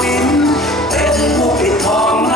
วินเต้นผู้ปิดทอง